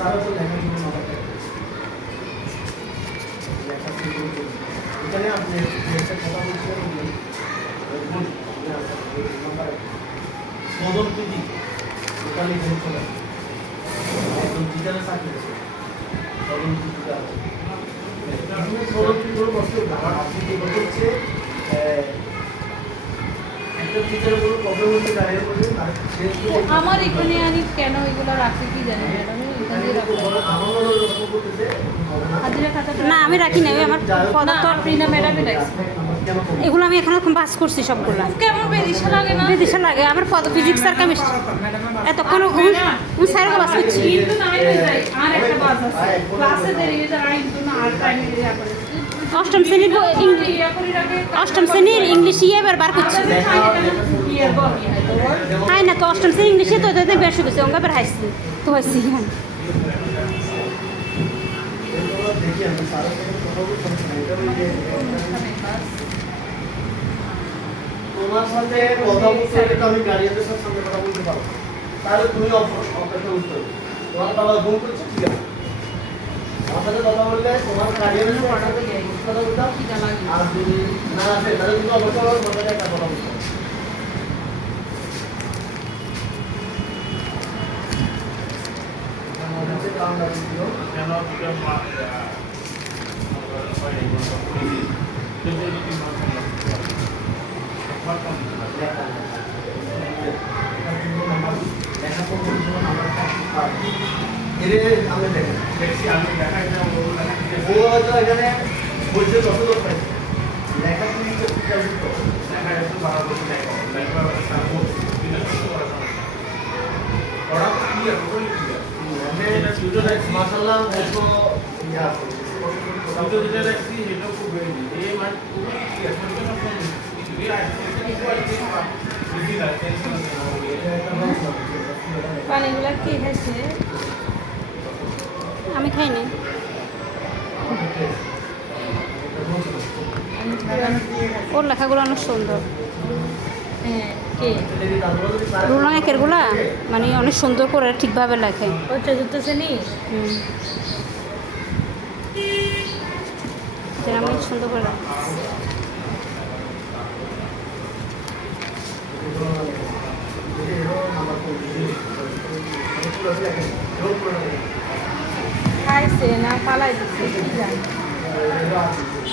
সারা তো লেখা শুনে লেখা এখানে আপনি একটা কথা বলছিলেন সদর ওখানে ভুল চলে একদম টিচারের চাকরি আছে সদর আছে সদর পিজির কষ্ট আপনি কি বলছে একটা টিচার কোনো প্রবলেম হচ্ছে সে তো আমার এখানে আমি কেন? এগুলো রাখি কি জানি না আমি রাখি নাই আমার পদার্থ না, আপনি না ম্যাডামই রাখছি এগুলো আমি এখানে বাস করছি সবগুলো। কেমন বেদিশা লাগে না? বিদেশে লাগে আমার পদ ফিজিক্স আর কেমিস্ট্রি এতক্ষণ স্যারকে বাস করছি। অষ্টম শ্রেণির অষ্টম শ্রেণির ইংলিশ ইয়ে এবার বার করছি। হয় না তো অষ্টম শ্রেণির ইংলিশে তো তো বেশ গেছে অঙ্গ বের যে তোমার সাথে কথা বলতে হলে তো আমি গার্ডিয়ানদের সাথে কথা বলতে পারব তাহলে তুমি অপেক্ষা করতে হবে তোমার বাবা ঘুম করছে ঠিক আছে আমার সাথে কথা বললে তোমার গার্ডিয়ানের সাথে কথা বলতে আর যদি না আসে তাহলে তুমি অবশ্যই আমার সাথে বলতে হবে। আমার কাছে কারণ লাগছিল। কেন তোকে মা লেখা লেখা পড়ব নাম্বারটা এর আমি দেখেন দেখছি আমি দেখাই ও হয়তো এখানে বলছে কত লোক পাইছে লেখা তুমি দেখা একটু দেখো লেখা পড়া ক্লিয়ার পুরো ইয়া এটা খুব মানে পানিগুলা কে খাইছে আমি খাইনি। ওর লেখাগুলো অনেক সুন্দর। হ্যাঁ। রুলাং একেরগুলা মানে অনেক সুন্দর করে ঠিকভাবে লেখে। ও চতুর্থ শ্রেণি? আমি সুন্দর করে। খাইছে না পালাই দিচ্ছে